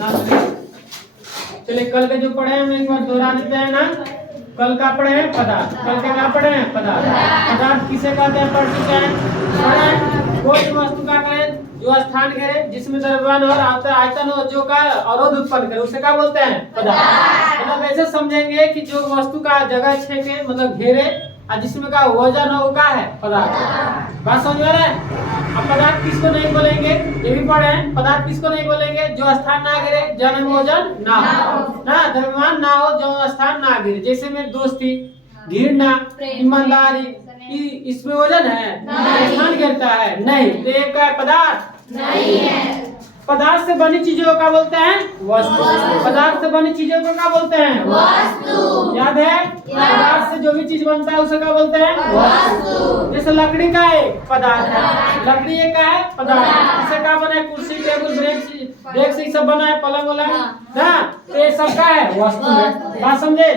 चलिए कल के जो पढ़े हम एक बार दोहरा देते हैं ना। कल का पढ़े हैं पदार्थ, कल के क्या पढ़े हैं पदार्थ। पदार्थ किसे कहते हैं पढ़ चुके हैं, पढ़े। कोई वस्तु का करें जो स्थान घेरे, जिसमें द्रव्यमान और आयतन हो, जो का अवरोध उत्पन्न करे, उसे क्या बोलते हैं पदार्थ। मतलब ऐसे समझेंगे कि जो वस्तु का जगह छेके मतलब घेरे और जिसमें का वजन हो वो का है पदार्थ। बात समझ में आ रहा है। अब पदार्थ किसको नहीं बोलेंगे ये भी पढ़े हैं। पदार्थ किसको नहीं बोलेंगे, जो स्थान ना घेरे, जन्म वजन ना हो, ना द्रव्यमान ना हो, जो स्थान ना घेरे। जैसे में दोस्ती, घृणा, ईमानदारी, इसमें वजन है, स्थान घेरता है नहीं, तो एक का पदार्थ नहीं है। पदार्थ से बनी चीजों का बोलते हैं वस्तु। पदार्थ से बनी चीजों को क्या बोलते हैं वस्तु। याद है, पदार्थ से जो भी चीज बनता है उसे क्या बोलते हैं वस्तु। जैसे लकड़ी का एक पदार्थ है, लकड़ी एक का है पदार्थ। इससे क्या बना है, कुर्सी, टेबल, ब्रेक से सब बना है, पलंग वाला ना, तो ये सब का है वस्तु है। बात समझे।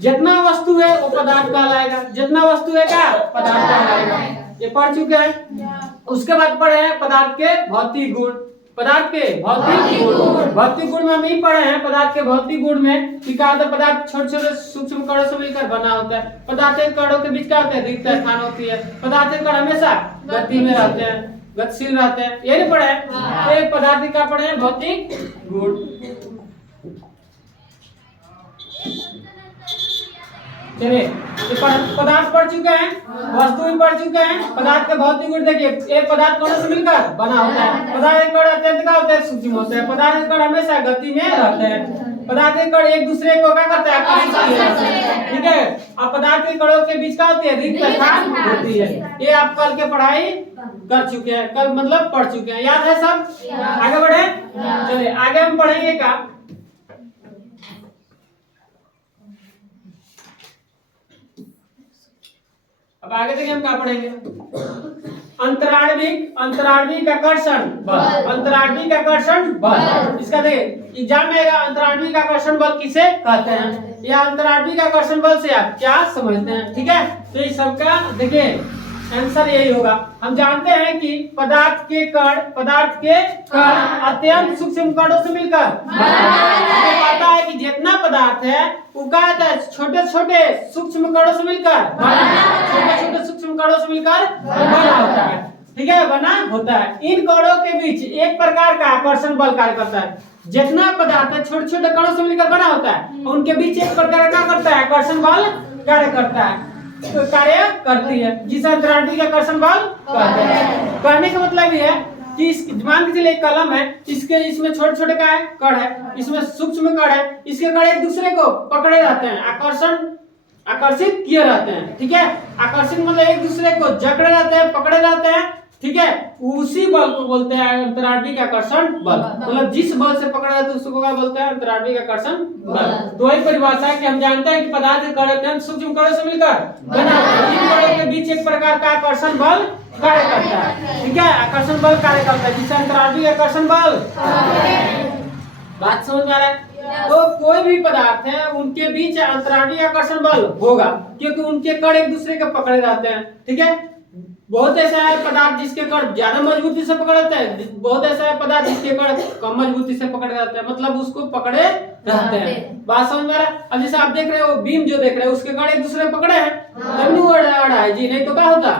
जितना वस्तु है वो पदार्थ कहलाएगा, जितना वस्तु है क्या पदार्थ कहलाएगा। ये पढ़ चुके हैं। उसके बाद पढ़े हैं पदार्थ के भौतिक गुण। पदार्थ के भौतिक गुण, भौतिक गुण में हम ही पढ़े हैं। पदार्थ के भौतिक गुण में क्या होता है, पदार्थ छोटे छोटे सूक्ष्म कणों से मिलकर बना होता है। पदार्थ के कणों के बीच क्या होता है, रिक्त स्थान होती है। पदार्थ के कण हमेशा गति में रहते हैं, गतिशील रहते हैं। ये नहीं पढ़े हैं। तो एक पदार्थ का पढ़े हैं भौतिक गुण। चलिए पदार्थ पढ़ चुके हैं, वस्तु भी पढ़ चुके हैं। पदार्थ के भौतिक गुण देखिए, एक पदार्थ कौन से मिलकर बना होता है। पदार्थ के कण अत्यंत का होता है, सूक्ष्म होता है। पदार्थ के कण हमेशा गति में रहते हैं। पदार्थ के कण एक दूसरे को क्या करते हैं, आकर्षित करते हैं। ठीक है। अब पदार्थ के कणों के बीच क्या होती है, रिक्त स्थान होती है। ये आप कल के पढ़ाई कर चुके हैं, कल मतलब पढ़ चुके हैं। याद है सब। आगे बढ़े। चलिए आगे हम पढ़ेंगे क्या, अब आगे देखिए हम क्या पढ़ेंगे। अंतराण्विक आकर्षण बल। अंतराण्विक आकर्षण बल, इसका देखिए एग्जाम में आएगा। अंतराण्विक आकर्षण बल किसे कहते हैं, या अंतराण्विक आकर्षण बल से आप क्या समझते हैं। ठीक है, तो इस सबका देखिए आंसर यही होगा। हम जानते हैं कि पदार्थ के कण अत्यंत सूक्ष्म कणों से मिलकर पता है कि जितना पदार्थ है वो क्या होता है, छोटे छोटे सूक्ष्म कणों से मिलकर छोटे छोटे सूक्ष्म कणों से मिलकर बना होता है। ठीक है, बना होता है। इन कणों के बीच एक प्रकार का आकर्षण बल कार्य करता है। जितना पदार्थ है छोटे छोटे कणों से मिलकर बना होता है, उनके बीच एक प्रकार का करता है आकर्षण बल कार्य करता है, कार्य करती है, जिसे अंतराण्विक आकर्षण बल कहते हैं। कहने का मतलब ये है कि मान के चलिए एक कलम है, इसमें छोटे छोटे का है कण है, इसमें सूक्ष्म कण है, इसके कण एक दूसरे को पकड़े रहते हैं, आकर्षित किए रहते हैं। ठीक है, आकर्षित मतलब एक दूसरे को जकड़े रहते हैं, पकड़े रहते हैं। ठीक है, उसी बल को बोलते हैं अंतराण्विक आकर्षण बल। मतलब जिस बल से पकड़ा जाता है उसको क्या बोलते हैं, अंतराण्विक आकर्षण बल। तो वही परिभाषा है कि हम जानते हैं कि पदार्थ के कण अत्यंत सूक्ष्म कणों से मिलकर बना है। इन कणों के बीच एक प्रकार का आकर्षण बल कार्य करता है। ठीक है, आकर्षण बल कार्य करता है, जिसे अंतराण्विक आकर्षण बल। बात समझ में आ रहा है। तो कोई भी पदार्थ है उनके बीच अंतराण्विक आकर्षण बल होगा, क्योंकि उनके कण एक दूसरे के पकड़े रहते हैं। ठीक है, बहुत ऐसा है पदार्थ जिसके कण ज्यादा मजबूती से पकड़ रहते हैं, बहुत ऐसा है पदार्थ जिसके कण कम मजबूती से पकड़े रहते हैं, मतलब उसको पकड़े रहते हैं। बात समझ में आ रहा है। अब जैसे आप देख रहे हो बीम जो देख रहे हो उसके कण एक दूसरे पकड़े हैं, तभी वो अड़ा है जी, नहीं तो क्या होता,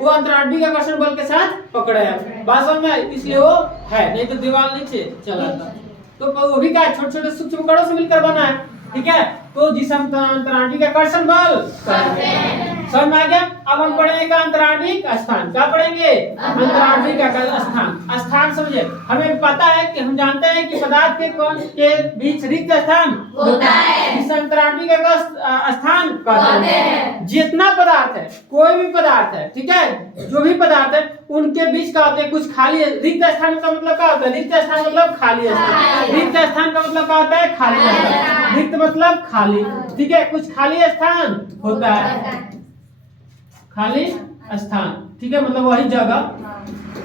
वो अंतराण्विक आकर्षण बल के साथ पकड़े हैं। बात समझ में, इसलिए वो है, नहीं तो दीवार नीचे चला था। तो वो भी क्या छोटे छोटे सूक्ष्म कणों से मिलकर बना है। ठीक है, तो जिसे हम अंतराण्विक आकर्षण बल कहते हैं। समझ में आ गया। अब हम पढ़ेंगे अंतराण्विक स्थान। क्या पढ़ेंगे, अंतराण्विक स्थान। स्थान समझे, हमें पता है कि हम जानते हैं कि पदार्थ के कण के बीच रिक्त स्थान होता है, जिसे अंतराण्विक स्थान कहते हैं। जितना पदार्थ है, कोई भी पदार्थ है, ठीक है, जो भी पदार्थ है उनके बीच का होता है कुछ खाली। रिक्त स्थान का मतलब क्या होता है, रिक्त स्थान मतलब खाली स्थान। रिक्त स्थान का मतलब क्या होता है, खाली स्थान। रिक्त मतलब खाली। ठीक है, कुछ खाली स्थान होता है, खाली स्थान। ठीक है, मतलब वही जगह।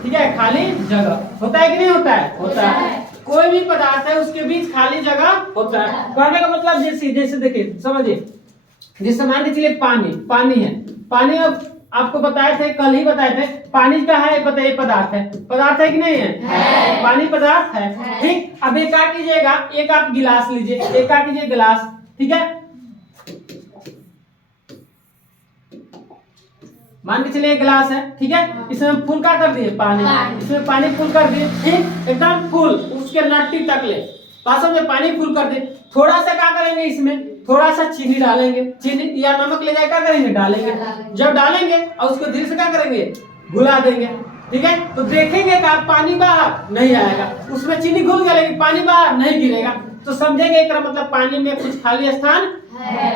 ठीक है, खाली जगह होता है कि नहीं होता है, होता है। कोई भी पदार्थ है उसके बीच खाली जगह होता है। कहने का मतलब जैसे देखिए समझिए, जैसे मान के चलिए पानी है, पानी में आपको बताए थे, कल ही बताए थे, पानी का है बताइए, पदार्थ है, पदार्थ है कि नहीं है? पानी पदार्थ है। ठीक, अब एक क्या कीजिएगा, एक आप गिलास लीजिए, एक क्या कीजिए गिलास, ठीक है, मान के चलिए गिलास है, ठीक है, इसमें फुल का कर दिए पानी, इसमें पानी फुल कर दिए, ठीक, एकदम फुल, उसके नट्टी तक ले, पास में पानी फुल कर दे, थोड़ा सा क्या करेंगे, इसमें थोड़ा सा चीनी डालेंगे, चीनी या नमक ले जाए क्या करेंगे, डालेंगे, जब डालेंगे और उसको धीरे से क्या करेंगे, घुला देंगे, ठीक है, तो देखेंगे कि पानी बाहर नहीं आएगा, उसमें चीनी घुल गया लेकिन पानी बाहर नहीं गिरेगा, तो समझेंगे एक मतलब पानी में कुछ खाली स्थान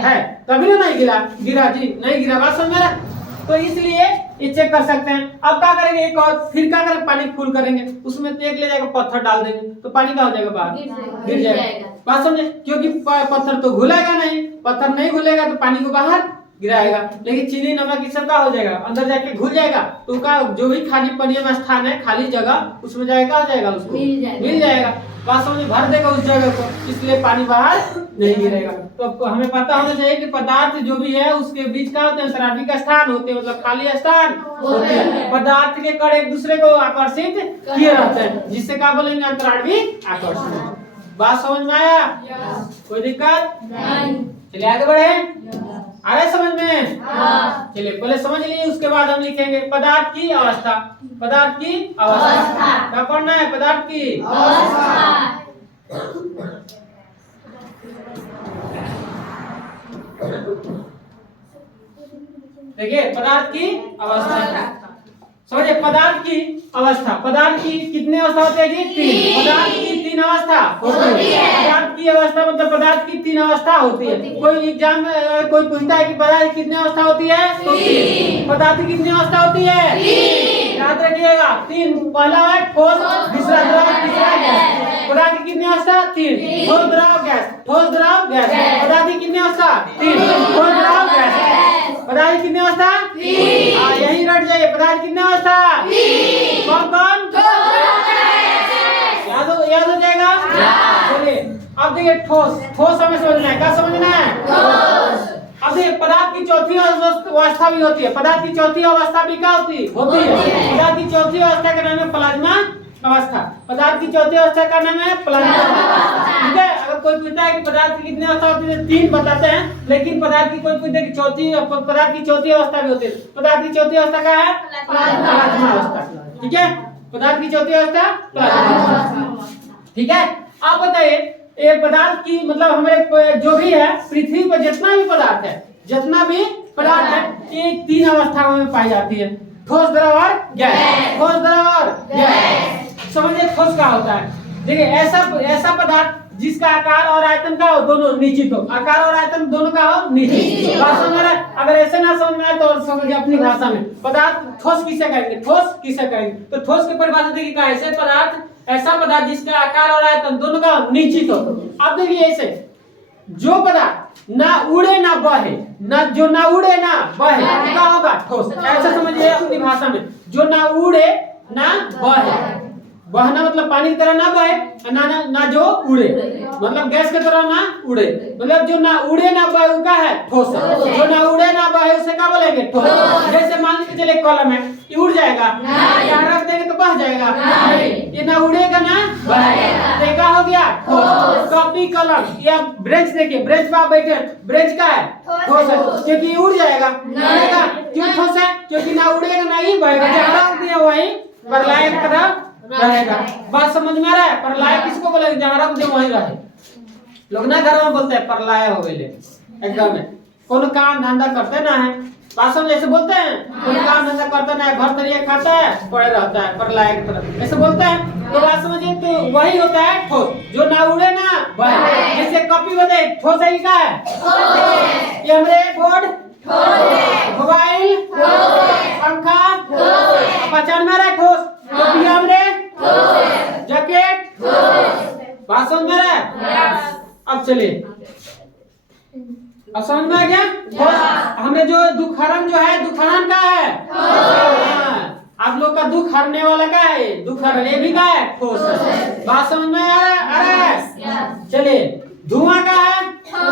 है, तभी ना नहीं गिरा जी, नहीं गिरा, बात समझ में। तो इसलिए ये चेक कर सकते हैं। अब क्या करेंगे, एक और फिर क्या करेंगे, पानी फुल करेंगे, उसमें एक ले जाएगा पत्थर डाल देंगे, तो पानी क्या हो जाएगा, बाहर गिर जाएगा, बात समझे, क्योंकि पत्थर तो घुलेगा नहीं, पत्थर नहीं घुलेगा तो पानी को बाहर गिराएगा, लेकिन चीनी नमक ये सब का हो जाएगा, अंदर जाके घुल जाएगा, तो उसका जो भी खाली पानी में स्थान है, खाली जगह, उसमें जाएगा, हो जाएगा, उसको मिल जाएगा, बात समझ, भर देगा उस जगह को, इसलिए पानी बाहर नहीं गिरेगा। तो हमें पता होना चाहिए कि पदार्थ जो भी है उसके बीच का होते हैं, अंतरार्थी स्थान होते हैं, मतलब खाली स्थान होते हैं, पदार्थ के कण एक दूसरे को आकर्षित किए रहते हैं, जिससे क्या बोलेंगे, अंतरार्थी आकर्षण। बात समझ में आया? कोई दिक्कत नहीं? चलिए आगे बढ़े, आ रहा है समझ में? चलिए पहले समझ लीजिए, उसके बाद हम लिखेंगे पदार्थ की अवस्था, पदार्थ की अवस्था क्या पढ़ना है, पदार्थ की अवस्था। देखिए पदार्थ की अवस्था, समझिए पदार्थ की अवस्था, पदार्थ की कितने अवस्था होते हैं जी, 3, पदार्थ की 3 अवस्था होती है, पदार्थ की अवस्था मतलब पदार्थ की 3 अवस्था होती है। कोई एग्जाम में कोई पूछता है कि पदार्थ की कितनी अवस्था होती है, तो 3, पदार्थ की कितनी अवस्था होती है, 3, याद रखिएगा, 3, पहला है ठोस, दूसरा द्रव, तीसरा गैस। पदार्थ की कितनी अवस्था, 3, ठोस द्रव गैस, ठोस द्रव गैस। पदार्थ की कितनी अवस्था, 3, ठोस द्रव गैस। पदार्थ की कितनी अवस्था, 3, यही रट जाइए, पदार्थ की कितनी अवस्था, 3, कौन कौन, याद हो जाएगा। चलिए अब देखिए ठोस, ठोस हमें समझना है, क्या समझना है, ठोस। अब देखिए पदार्थ की चौथी अवस्था भी होती है, पदार्थ की चौथी अवस्था भी क्या होती है, पदार्थ की चौथी अवस्था का नाम है प्लाज्मा अवस्था, पदार्थ की चौथी अवस्था का नाम है प्लाज्मा अवस्था, ठीक है। अगर कोई पूछता है कि पदार्थ की कितनी अवस्था होती है, 3 बताते हैं, लेकिन पदार्थ की कोई पूछता है कि पदार्थ की चौथी अवस्था भी होती है, पदार्थ की चौथी अवस्था क्या है, प्लाज्मा अवस्था, ठीक है, पदार्थ की चौथी अवस्था प्लाज्मा अवस्था, ठीक है। आप बताइए ये पदार्थ की मतलब हमें जो भी है पृथ्वी पर जितना भी पदार्थ है, जितना भी पदार्थ है, ये 3 अवस्थाओं में पाई जाती है, ठोस, द्रव और गैस, ठोस, द्रव और गैस। समझिए ठोस क्या होता है, देखिए ऐसा पदार्थ जिसका आकार और आयतन का हो दोनों निश्चित हो, आकार और आयतन दोनों का हो निश्चित। बात समझ रहे? अगर ऐसे ना समझ में आए तो और समझिए अपनी भाषा में, पदार्थ ठोस किसे कहेंगे, ठोस किसे कहेंगे, तो ठोस की परिभाषा देखिए क्या, ऐसे पदार्थ, ऐसा पदार्थ जिसका आकार और आयतन दोनों का निश्चित हो। अब देखिए ऐसे जो पदार्थ ना उड़े ना बहे, जो ना उड़े ना बहे क्या होगा, ठोस। ऐसा समझिए अपनी भाषा में, जो ना उड़े ना बहे, बहना मतलब पानी की तरह ना बहे, ना जो उड़े मतलब गैस की तरह ना उड़े, मतलब जो ना उड़े ना बहे वो क्या है, ठोस। जो ना उड़े ना बहे उसे क्या बोलेंगे, ठोस। जैसे मान के चलिए कलम है, ये उड़ जाएगा, यहाँ रख देंगे तो बह जाएगा, ये ना उड़ेगा ना बहेगा, तो क्या हो गया, ठोस। कॉपी कलम या ब्रेंच, देखिए ब्रेंच पर आप बैठे, ब्रेंच का है, ठोस है, क्योंकि उड़ जाएगा, उड़ेगा क्यों, ठोस है, क्योंकि ना उड़ेगा ना ही बहेगा, जहाँ रख दिया वही प्रलय की तरह रहेगा। बात समझ में आ रहा है, प्रलय किसको बोलेंगे, जहाँ रख दे वहीं रहे। लोग ना घर में बोलते हैं प्रलय हो गए, एकदम में कोनो काम धंधा करते ना है, बात समझ, ऐसे बोलते हैं, कोनो काम धंधा करता ना है, घर तरिया खाता है, पड़े रहता है, प्रलय की तरह ऐसे बोलते हैं। तो बात समझिए, तो वही होता है ठोस, जो ना उड़े ना बहे। जैसे कॉपी बने ठोस है, क्या है, ये हमारे बोर्ड, मोबाइल, पंखा, पहचान में आ रहा है, ठोस, टोपिया हमरे, जैकेट, बात समझ में आ रहा है। अब चलिए, अब समझ में आ गया, हमने जो दुखहरण जो है, दुखहरण का है, आप लोग का दुख हरने वाला का है, दुखहरण ये भी का है, ठोस। बात समझ में आ रहा है। चलिए धुआं का है, धुआं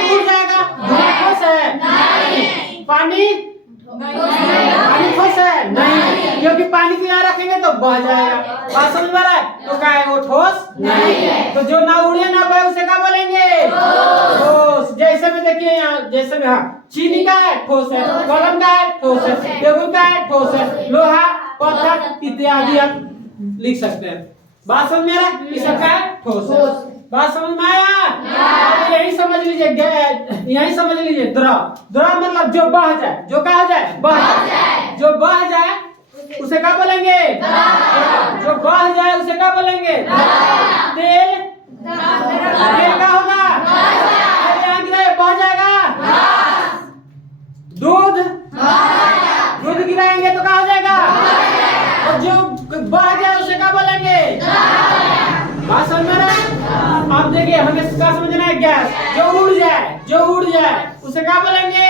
तो उड़ जाएगा, धुआं ठोस है, पानी पानी ठोस है नहीं, क्योंकि पानी को यहाँ रखेंगे तो बह जाएगा। बात समझ में आ रहा है? तो क्या है वो ठोस नहीं है। तो जो ना उड़े ना बहे उसे क्या बोलेंगे? ठोस। जैसे में देखिए यहाँ, जैसे में हाँ, चीनी का है ठोस है, कलम का है ठोस है, टेबुल का है ठोस है, लोहा पत्थर इत्यादि आप लिख सकते हैं। बात समझ में आ रहा है? इस सबका है ठोस है। बात समझ में आया? यही समझ लीजिए, यही समझ लीजिए द्रव। द्रव मतलब जो बह जाए, जो क्या हो जाए? बह जाए। जो बह जाए उसे क्या बोलेंगे? जो बह जाए उसे क्या बोलेंगे? तेल। तेल क्या होगा? बह जाएगा। दूध। दूध गिराएंगे तो क्या हो जाएगा? और जो बह जाए उसे क्या बोलेंगे? बात समझ में आ रहा है? आप देखिए, हमें क्या समझना है? गैस। जो उड़ जाए, जो उड़ जाए उसे क्या बोलेंगे?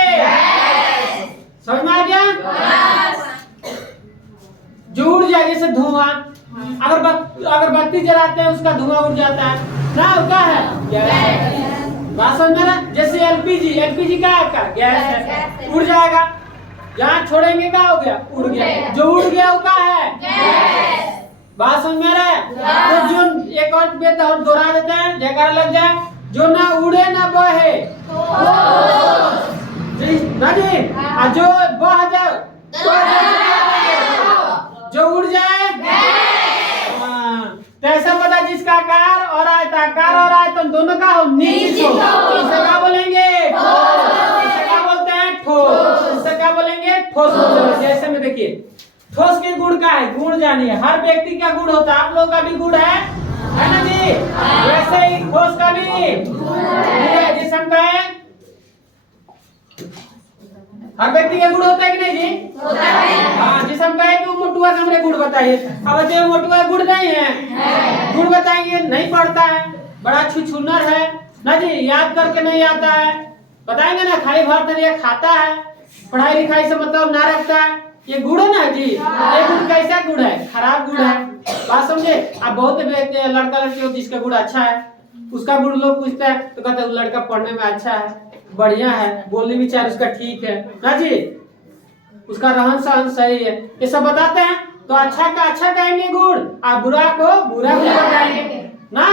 समझ में आ गया? जो उड़ जाए, जैसे धुआं, अगर बत्ती जलाते हैं उसका धुआं उड़ जाता है ना, क्या है? गैस। बात समझ में आ रहा है? जैसे एलपीजी, एलपीजी क्या है? आपका गैस है, उड़ जाएगा। जहाँ छोड़ेंगे क्या हो गया? उड़ गया। जो उड़ गया वो क्या है? बात समझ में आ रहा है? तो जो एक और बेट हम दोहरा देते हैं, जयकारा लग जाए। जो ना उड़े ना बहे ना जी, जो बह जाए, जो उड़ जाए। तो ऐसा पता जिसका आकार और आयताकार और आयतन दोनों का हो निश्चित हो, इसे क्या बोलेंगे? इसे क्या बोलते हैं? ठोस। इसे क्या बोलेंगे? ठोस। जैसे में देखिए, ठोस के गुण का है, गुण जानिए। हर व्यक्ति का गुण होता है, आप लोगों का भी गुण है ना जी? वैसे ही ठोस का भी है। जिसम का है, हर व्यक्ति का गुण होता है कि नहीं जी? होता है। हाँ, जिसम का है कि मोटुआ का हमने गुण बताइए। अब जो मोटुआ गुण नहीं है, गुण बताएंगे, नहीं पढ़ता है, बड़ा छुछुनर है ना जी, याद करके नहीं आता है, बताएंगे ना, खाली भर तरिया खाता है, पढ़ाई लिखाई से मतलब ना रखता है, ये गुण है ना जी? ये गुण कैसा गुण है? खराब गुण है। बात समझे? आप बहुत लड़का लड़की हो जिसका गुण अच्छा है, उसका गुण लोग पूछते हैं तो कहते हैं लड़का पढ़ने में अच्छा है, बढ़िया है, बोलने विचार उसका ठीक है ना जी, उसका रहन सहन सही है, ये सब बताते हैं। तो अच्छा का अच्छा कहेंगे गुण, आप बुरा को बुरा कहेंगे ना।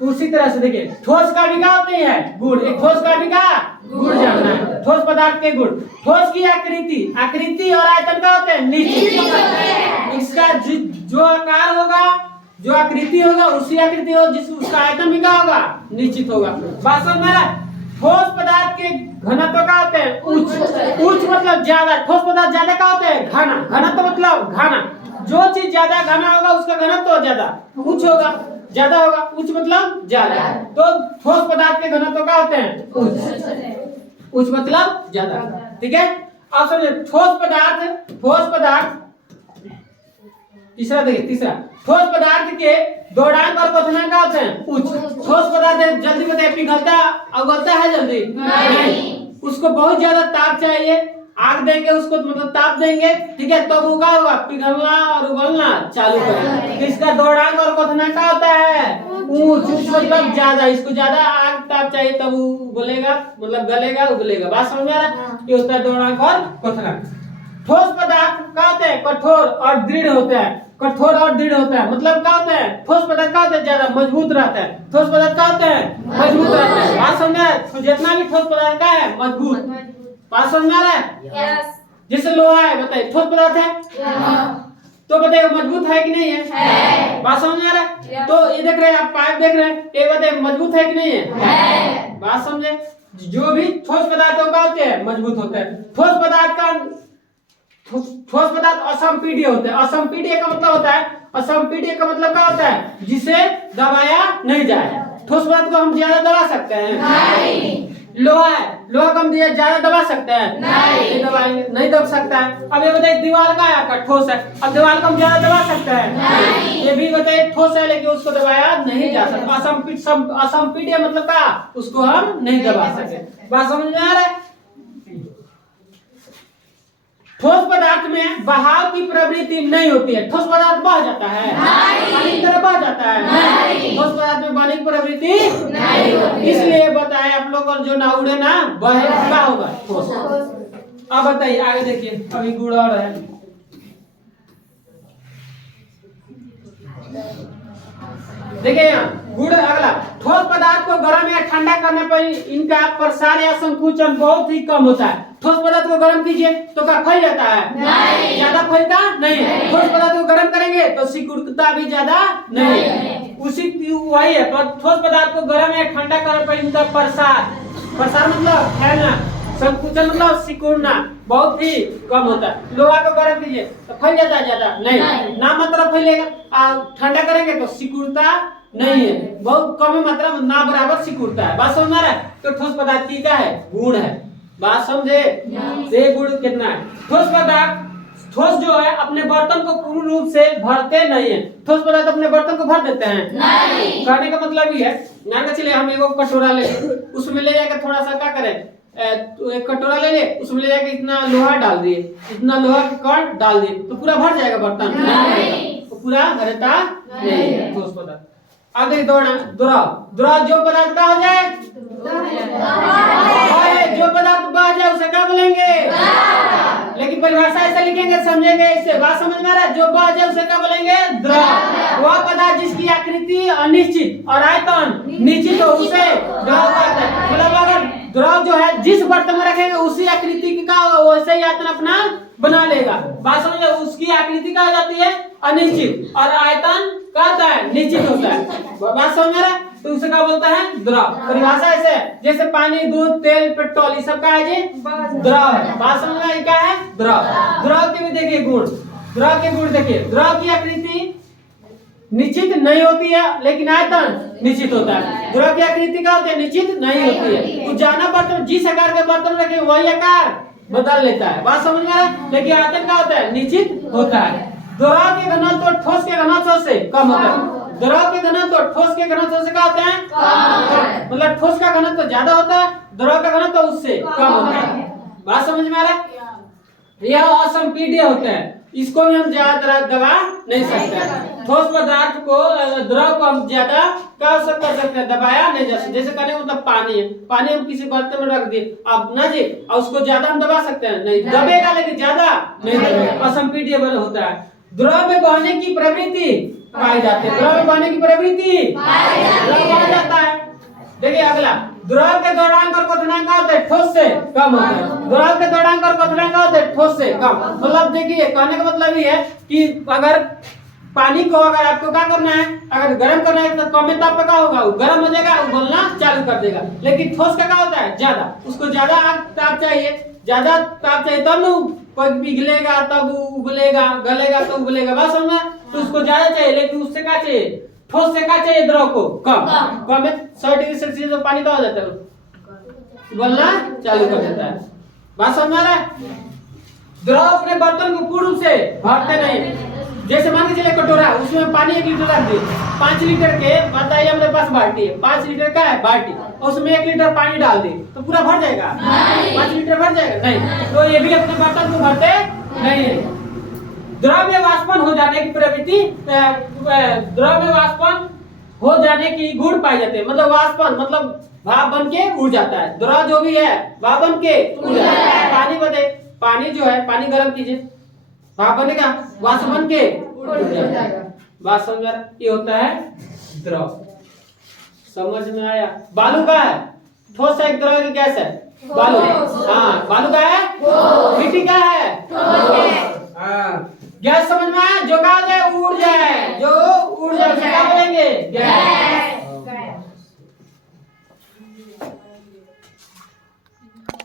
तो उसी तरह से देखिए, ठोस का भी क्या होते हैं? गुण। एक ठोस का भी क्या गुण जानना है? ठोस पदार्थ के गुण। ठोस की आकृति, आकृति और आयतन क्या होते हैं? निश्चित। इसका जो आकार होगा, जो आकृति होगा, उसी आकृति हो जिस उसका आयतन भी क्या होगा? निश्चित होगा। बात समझ में आ रहा है? ठोस पदार्थ के घनत्व क्या होते हैं? उच्च। उच्च मतलब ज्यादा। ठोस पदार्थ ज्यादा क्या होते हैं? घना। घनत्व मतलब घना। जो चीज ज्यादा घना होगा उसका घनत्व ज्यादा उच्च होगा, ज्यादा होगा। उच्च मतलब ज्यादा। तो ठोस पदार्थ के घनत्व क्या होते हैं? उच्च। उच्च मतलब ज्यादा। ठीक है? अब समझिए, ठोस पदार्थ तीसरा देखिए, तीसरा ठोस पदार्थ के दौड़ान और क्वथनांक क्या होते हैं? उच्च। ठोस पदार्थ जल्दी बताइए, पिघलता उगलता है जल्दी? नहीं। उसको बहुत ज्यादा ताप चाहिए, आग देंगे उसको, मतलब ताप देंगे, ठीक है, तब वो क्या होगा? पिघलना और उगलना चालू करेगा। इसका दौड़ान और क्वथनांक क्या होता है? उच्च मतलब ज्यादा। इसको ज्यादा आग ताप चाहिए तब वो उगलेगा, मतलब गलेगा, उगलेगा। बात समझ में आ रहा है? ये होता है दौड़ान और क्वथनांक। ठोस पदार्थ क्या होते हैं? कठोर और दृढ़ होते हैं। कठोर और दृढ़ होता है मतलब क्या होता है? ठोस पदार्थ क्या होता है? ज्यादा मजबूत रहता है। ठोस पदार्थ क्या होता है? मजबूत रहता है। बात समझ में आ रहा है? तो जितना भी ठोस पदार्थ का है मजबूत। बात समझ में आ रहा है? जैसे लोहा है, बताइए ठोस पदार्थ है, तो बताइए मजबूत है कि नहीं है? बात समझ में आ रहा है? तो ये देख रहे हैं आप, पाइप देख रहे हैं, ये बताइए मजबूत है कि नहीं है? बात समझे? जो भी ठोस पदार्थ क्या होते हैं? मजबूत होते हैं। ठोस पदार्थ असंपीड्य होते हैं। असंपीड्य का मतलब होता है, असंपीड्य का मतलब क्या होता है? जिसे दबाया नहीं जाए। ठोस पदार्थ को हम ज्यादा दबा सकते हैं? नहीं। लोहा है, लोहा को हम ज्यादा दबा सकते हैं? नहीं दबाएंगे, नहीं दब सकता है। अब ये बताइए दीवार का है आपका, ठोस है, अब दीवार को हम ज्यादा दबा सकते हैं? नहीं। ये भी बताइए ठोस है लेकिन उसको दबाया नहीं जा सकता। असंपीड्य मतलब क्या? उसको हम नहीं दबा सकते। बात समझ में आ रहा है? ठोस पदार्थ में बहाव की प्रवृत्ति नहीं होती है। ठोस पदार्थ बह जाता है? पानी की तरह बह जाता है? नहीं। ठोस पदार्थ में बहने की प्रवृत्ति नहीं होती है। इसलिए बताए आप लोग, जो ना उड़े ना बहे क्या होगा? ठोस। अब बताइए आगे देखिए, अभी गुड़ और है। देखिए यहाँ गुड़ अगला, ठोस पदार्थ को गर्म या ठंडा करने पर इनका प्रसार या संकुचन बहुत ही कम होता है। ठोस पदार्थ को गर्म कीजिए तो क्या फैल जाता है? नहीं। ज्यादा फैलता नहीं। ठोस पदार्थ को गर्म करेंगे तो सिकुड़ता भी ज्यादा नहीं। उसी वही है, ठोस पदार्थ को गर्म या ठंडा करने पर इनका प्रसार मतलब फैलना, संकुचन मतलब सिकुड़ना बहुत ही कम होता है। लोहा को गर्म कीजिए तो फैल जाता है ज्यादा नहीं, ना मात्रा फैलेगा। ठंडा करेंगे तो सिकुड़ता नहीं है, बहुत कम मात्रा में ना बराबर सिकुड़ता है। बात समझ आ रहा है? तो ठोस पदार्थ की क्या है? गुण है। बात समझे? ये गुण कितना है? ठोस पदार्थ, ठोस जो है अपने बर्तन को पूर्ण रूप से भरते नहीं है। ठोस पदार्थ अपने बर्तन को भर देते हैं नहीं। कहने का मतलब ये है, मान के चलिए हम एक कटोरा ले, उसमें ले जाकर थोड़ा सा क्या करें, एक कटोरा ले ले, उसमें ले जाकर इतना लोहा डाल दिए, इतना लोहा के कण डाल दिए तो पूरा भर जाएगा बर्तन? नहीं, तो पूरा भरता नहीं ठोस पदार्थ। आगे द्रव जो पदार्थ का हो जाए, जो पदार्थ बह जाए उसे क्या बोलेंगे? लेकिन परिभाषा ऐसे लिखेंगे, समझेंगे इससे। बात समझ में आ रहा है? जो बह जाए उसे क्या बोलेंगे? द्रव। वह पदार्थ जिसकी आकृति अनिश्चित और आयतन निश्चित हो उसे द्रव कहते हैं। मतलब अगर द्रव जो है जिस बर्तन में रखेंगे उसी आकृति का वैसे ही आयतन अपना बना लेगा। बात समझ, उसकी आकृति क्या हो जाती है? अनिश्चित, और आयतन क्या होता है? निश्चित होता है। बात समझ में आ रहा है? तो उसे क्या बोलता है? द्रव। परिभाषा ऐसे, जैसे पानी, दूध, तेल, पेट्रोल, ये सब क्या है जी? द्रव है। बात समझ में? क्या है? द्रव। द्रव के भी देखिए गुण, द्रव के गुण देखिए। द्रव की आकृति निश्चित नहीं होती है लेकिन आयतन निश्चित होता है। द्रव की आकृति क्या होती है? निश्चित नहीं होती है। तो जाना बर्तन जिस आकार के बर्तन रखे वही आकार बदल लेता है। बात समझ में आ रहा है? लेकिन आयतन क्या होता है? निश्चित होता है। द्रव के घनत्व तो ठोस के घनत्व से कम होता है। द्रव के घनत्व तो ठोस के घनत्व से क्या होते हैं? कम। मतलब ठोस का घनत्व ज्यादा होता है, द्रव का घनत्व उससे कम होता है। बात समझ में आ रहा है? यह असंपीड्य होते हैं, इसको भी हम ज्यादा दबा नहीं सकते। ठोस पदार्थ को, द्रव को हम ज्यादा कर सकते हैं, दबाया नहीं जा सकते। जैसे कहने मतलब पानी है, पानी हम किसी बर्तन में रख दिए अब ना जी, और उसको ज्यादा हम दबा सकते हैं? नहीं, दबेगा लेकिन ज्यादा नहीं दबेगा, असंपीड्य होता है। द्रव में बहने की प्रवृत्ति पाई जाती है। द्रव में बहने की प्रवृत्ति द्रव बह जाता है। देखिए अगला, द्रव के दौड़ांक और क्वथनांक क्या होता है? ठोस से कम होता है। द्रव के दौड़ांक और क्वथनांक क्या होता है? ठोस से कम। मतलब देखिए कहने का मतलब ये है कि अगर पानी को अगर आपको क्या करना है, अगर गर्म करना है तो कम ताप पे क्या होगा? वो गर्म हो जाएगा, उबलना चालू कर देगा। लेकिन ठोस का क्या होता है? ज्यादा, उसको ज्यादा ताप चाहिए, ज्यादा ताप चाहिए तब न पिघलेगा, तब उबलेगा, गलेगा तो उबलेगा। बस समझना, तो उसको ज्यादा चाहिए लेकिन उससे क्या चाहिए? ठोस से क्या चाहिए? द्रव को कम। कम में 100 डिग्री सेल्सियस में पानी का हो जाता है, उबलना चालू कर देता है। बात समझ आ रहा है? द्रव अपने बर्तन को पूर्ण रूप से भरते नहीं। जैसे मान के चलिए कटोरा, उसमें पानी 1 लीटर रख दिए, 5 लीटर के, बताइए हमारे पास बाल्टी है, 5 लीटर का है बाल्टी, उसमें 1 लीटर पानी डाल दिए तो पूरा भर जाएगा? 5 लीटर भर जाएगा? नहीं। तो ये भी अपने बर्तन को भरते नहीं है। द्रव में वाष्पन हो जाने की प्रवृत्ति, द्रव में वाष्पन हो जाने की गुण पाए जाते हैं। मतलब वाष्पन मतलब भाप बन के उड़ जाता है। द्रव जो भी है भाप बन के उड़ जाता है। पानी बने, पानी जो है, पानी गर्म कीजिए, भाप बनेगा, वाष्प बन के उड़ जाएगा। बात समझ में? ये होता है द्रव। समझ में आया? बालू का है? ठोस है, एक द्रव की गैस है बालू। हाँ, बालू का है? मिट्टी का है? हाँ, गैस समझ में आया? जो का जाए उड़ जाए, जो उड़ जाए उसे क्या बोलेंगे? गैस।